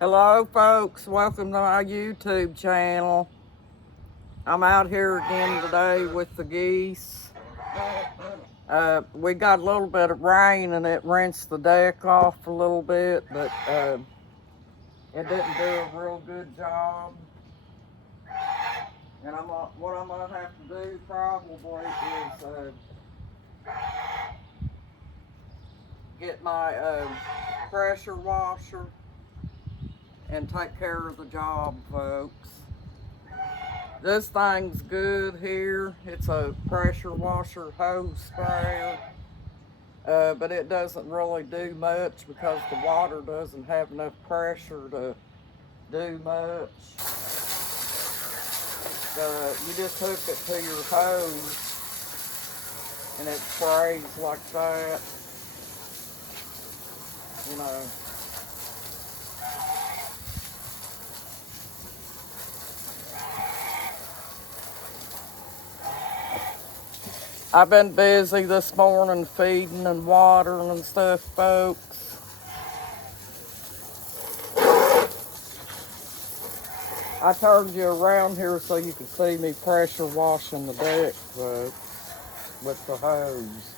Hello folks, welcome to my YouTube channel. I'm out here again today with the geese. We got a little bit of rain and it rinsed the deck off a little bit, but it didn't do a real good job. And what I'm gonna have to do probably is get my pressure washer and take care of the job, folks. This thing's good here. It's a pressure washer hose sprayer, but it doesn't really do much because the water doesn't have enough pressure to do much. You just hook it to your hose and it sprays like that, you know. I've been busy this morning feeding and watering and stuff, folks. I turned you around here so you could see me pressure washing the deck, folks, with the hose.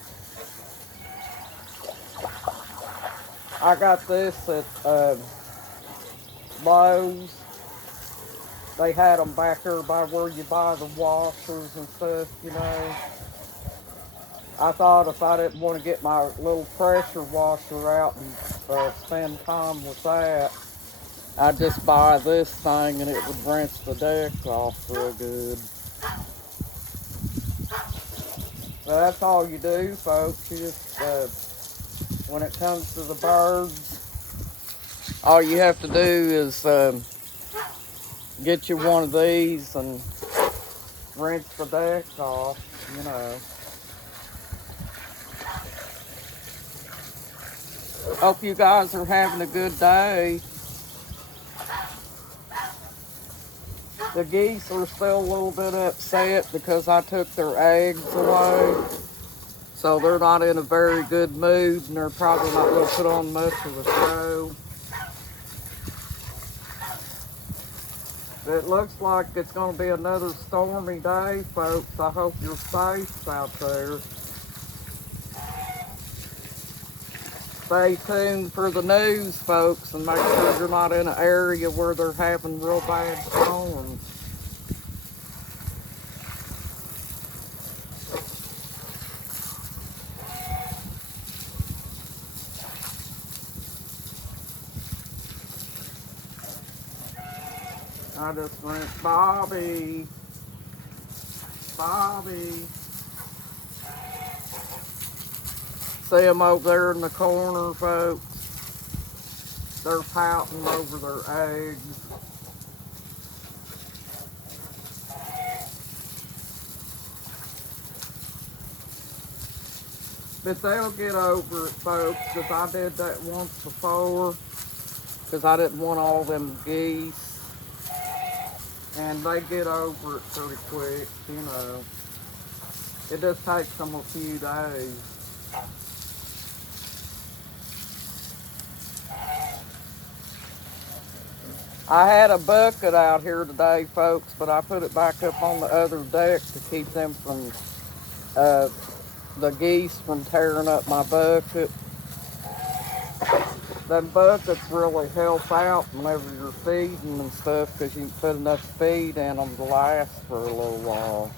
I got this at Lowe's. They had them back there by where you buy the washers and stuff, you know. I thought if I didn't want to get my little pressure washer out and spend time with that, I'd just buy this thing and it would rinse the deck off real good. So that's all you do, folks. You just, when it comes to the birds, all you have to do is get you one of these and rinse the deck off, you know. Hope you guys are having a good day. The geese are still a little bit upset because I took their eggs away. So they're not in a very good mood and they're probably not going to put on much of a show. It looks like it's going to be another stormy day, folks. I hope you're safe out there. Stay tuned for the news, folks, and make sure you're not in an area where they're having real bad storms. I just rinsed Bobby. See them over there in the corner, folks. They're pouting over their eggs. But they'll get over it, folks, because I did that once before, because I didn't want all them geese. And they get over it pretty quick, you know. It just takes them a few days. I had a bucket out here today, folks, but I put it back up on the other deck to keep them from, the geese from tearing up my bucket. Them buckets really help out whenever you're feeding and stuff because you can put enough feed in them to last for a little while.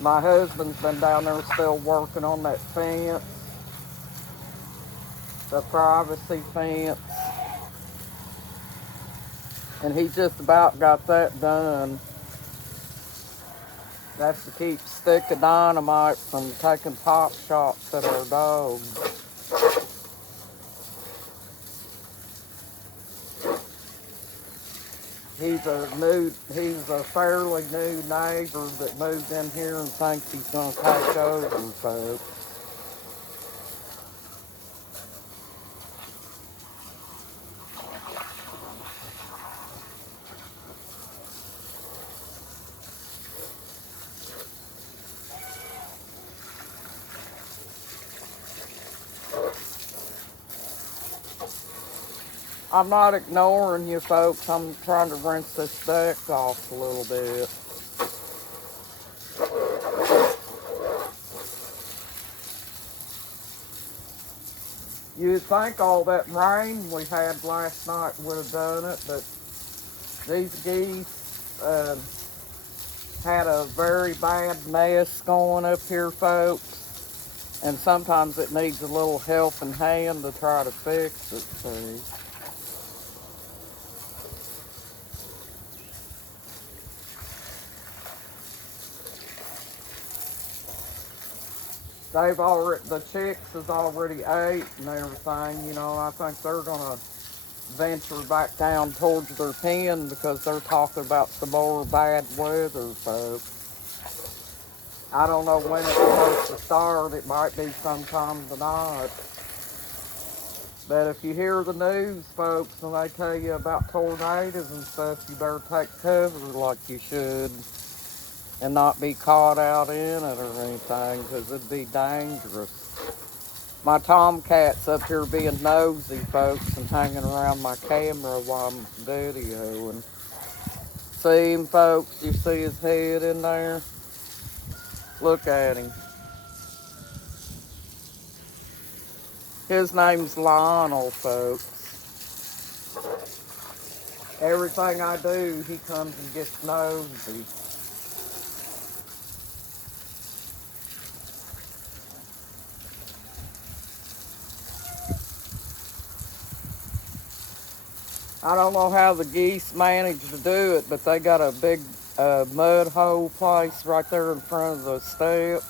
My husband's been down there still working on that fence, the privacy fence. And he just about got that done. That's to keep a stick of dynamite from taking pop shots at our dogs. He's a fairly new neighbor that moved in here and thinks he's gonna take over, folks. I'm not ignoring you folks. I'm trying to rinse this deck off a little bit. You'd think all that rain we had last night would have done it, but these geese had a very bad nest going up here, folks. And sometimes it needs a little helping hand to try to fix it, see. The chicks has already ate and everything, you know. I think they're gonna venture back down towards their pen because they're talking about some more bad weather, folks. I don't know when it's supposed to start. It might be sometime tonight. But if you hear the news, folks, and they tell you about tornadoes and stuff, you better take cover like you should and not be caught out in it or anything, because it'd be dangerous. My tomcat's up here being nosy, folks, and hanging around my camera while I'm videoing. See him, folks? You see his head in there? Look at him. His name's Lionel, folks. Everything I do, he comes and gets nosy. I don't know how the geese manage to do it, but they got a big mud hole place right there in front of the step.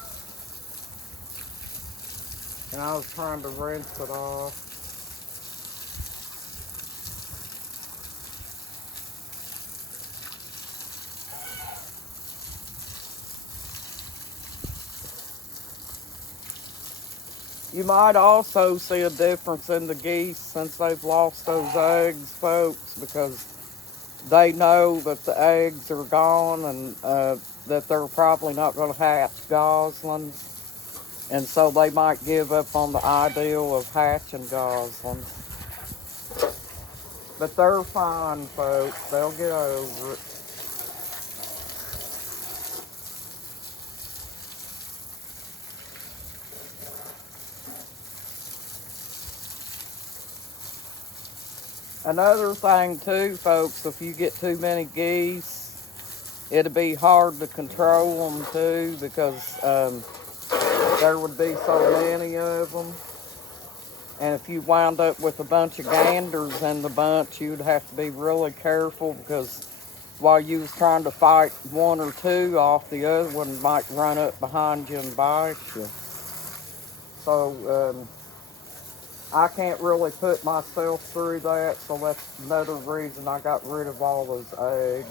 And I was trying to rinse it off. You might also see a difference in the geese since they've lost those eggs, folks, because they know that the eggs are gone and that they're probably not going to hatch goslings. And so they might give up on the ideal of hatching goslings. But they're fine, folks. They'll get over it. Another thing too, folks, if you get too many geese, it'll be hard to control them too, because there would be so many of them. And if you wound up with a bunch of ganders in the bunch, you'd have to be really careful, because while you was trying to fight one or two off, the other one might run up behind you and bite you. So I can't really put myself through that, so that's another reason I got rid of all those eggs.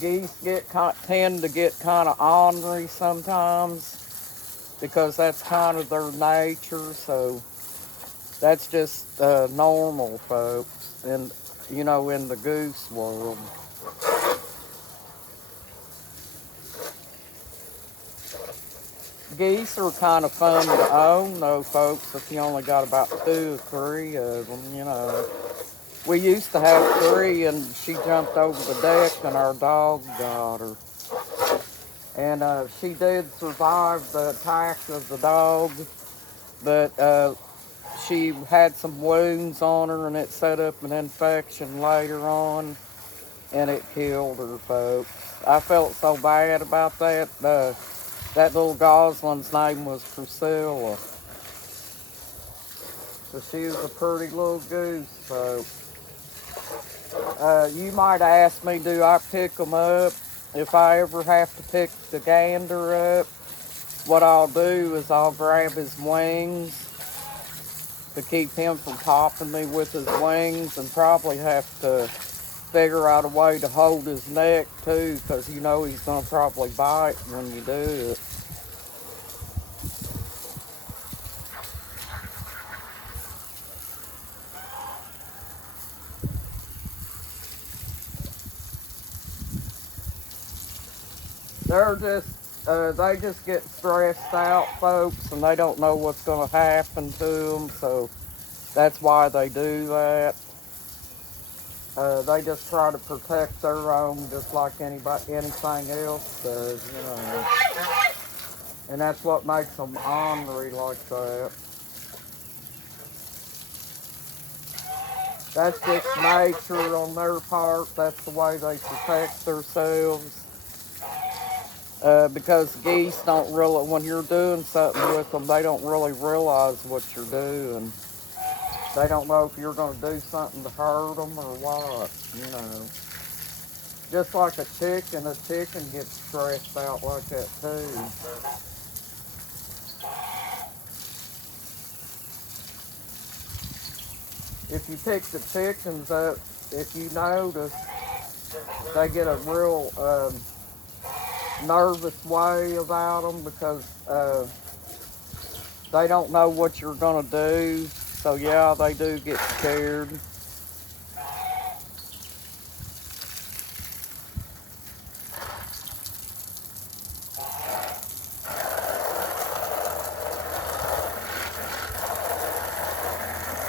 Geese tend to get kind of ornery sometimes, because that's kind of their nature, so that's just normal, folks, and you know, in the goose world. Geese are kind of fun to own, though, folks, if you only got about 2 or 3 of them, you know. We used to have 3, and she jumped over the deck, and our dog got her. And she did survive the attack of the dog, but she had some wounds on her, and it set up an infection later on, and it killed her, folks. I felt so bad about that. That little gosling's name was Priscilla. So she was a pretty little goose, folks. You might ask me, do I pick them up? If I ever have to pick the gander up, what I'll do is I'll grab his wings to keep him from popping me with his wings, and probably have to figure out a way to hold his neck too, because you know he's going to probably bite when you do it. They're just they just get stressed out, folks, and they don't know what's going to happen to them, so that's why they do that. They just try to protect their own just like anything else does, you know. And that's what makes them ornery like that. That's just nature on their part. That's the way they protect themselves. Because geese don't really, when you're doing something with them, they don't really realize what you're doing. They don't know if you're going to do something to hurt them or what, you know. Just like a chicken gets stressed out like that too. If you pick the chickens up, if you notice, they get a real nervous way about them because they don't know what you're going to do. So yeah, they do get scared.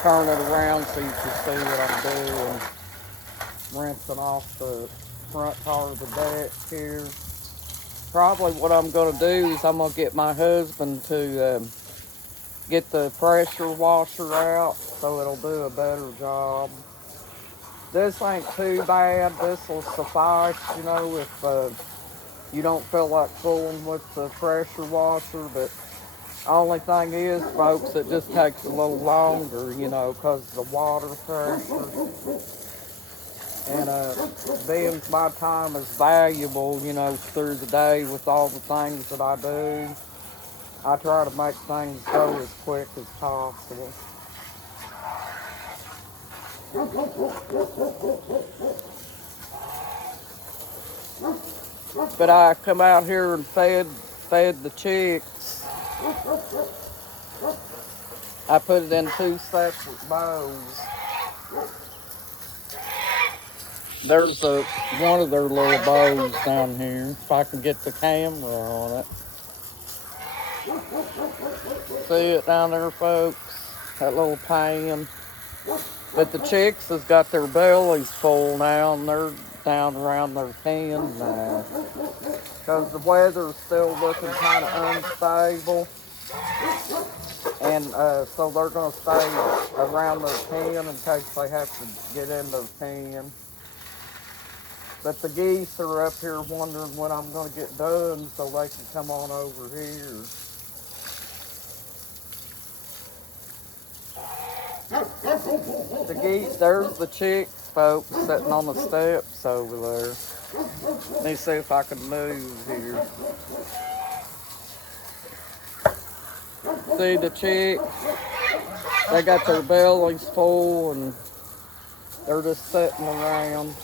Turn it around so you can see what I'm doing. Rinsing off the front part of the deck here. Probably what I'm going to do is I'm going to get my husband to get the pressure washer out so it'll do a better job. This ain't too bad. This will suffice, you know, if you don't feel like fooling with the pressure washer. But only thing is, folks, it just takes a little longer, you know, because of the water pressure. And being my time is valuable, you know, through the day with all the things that I do, I try to make things go as quick as possible. But I come out here and fed the chicks. I put it in 2 separate bowls. There's one of their little bowls down here, if I can get the camera on it. See it down there, folks? That little pan. But the chicks has got their bellies full now, and they're down around their pen now. Because the weather's still looking kind of unstable. And so they're going to stay around their pen in case they have to get in their pen. But the geese are up here wondering when I'm going to get done so they can come on over here. The geese, there's the chicks, folks, sitting on the steps over there. Let me see if I can move here. See the chicks? They got their bellies full and they're just sitting around.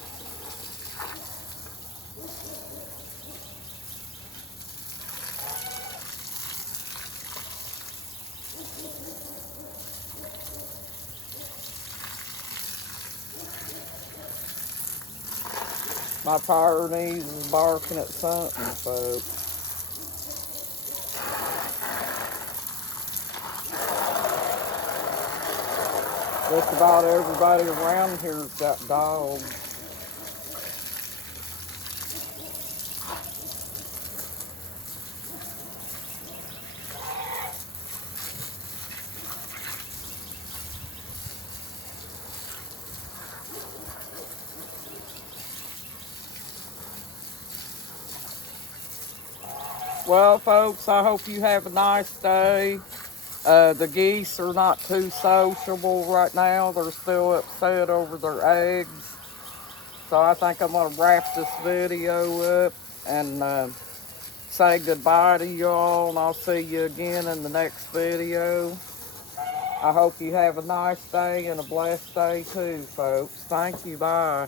My Pyrenees is barking at something, folks. Just about everybody around here's got dogs. Well, folks, I hope you have a nice day. The geese are not too sociable right now. They're still upset over their eggs. So I think I'm going to wrap this video up and say goodbye to y'all. And I'll see you again in the next video. I hope you have a nice day and a blessed day too, folks. Thank you. Bye.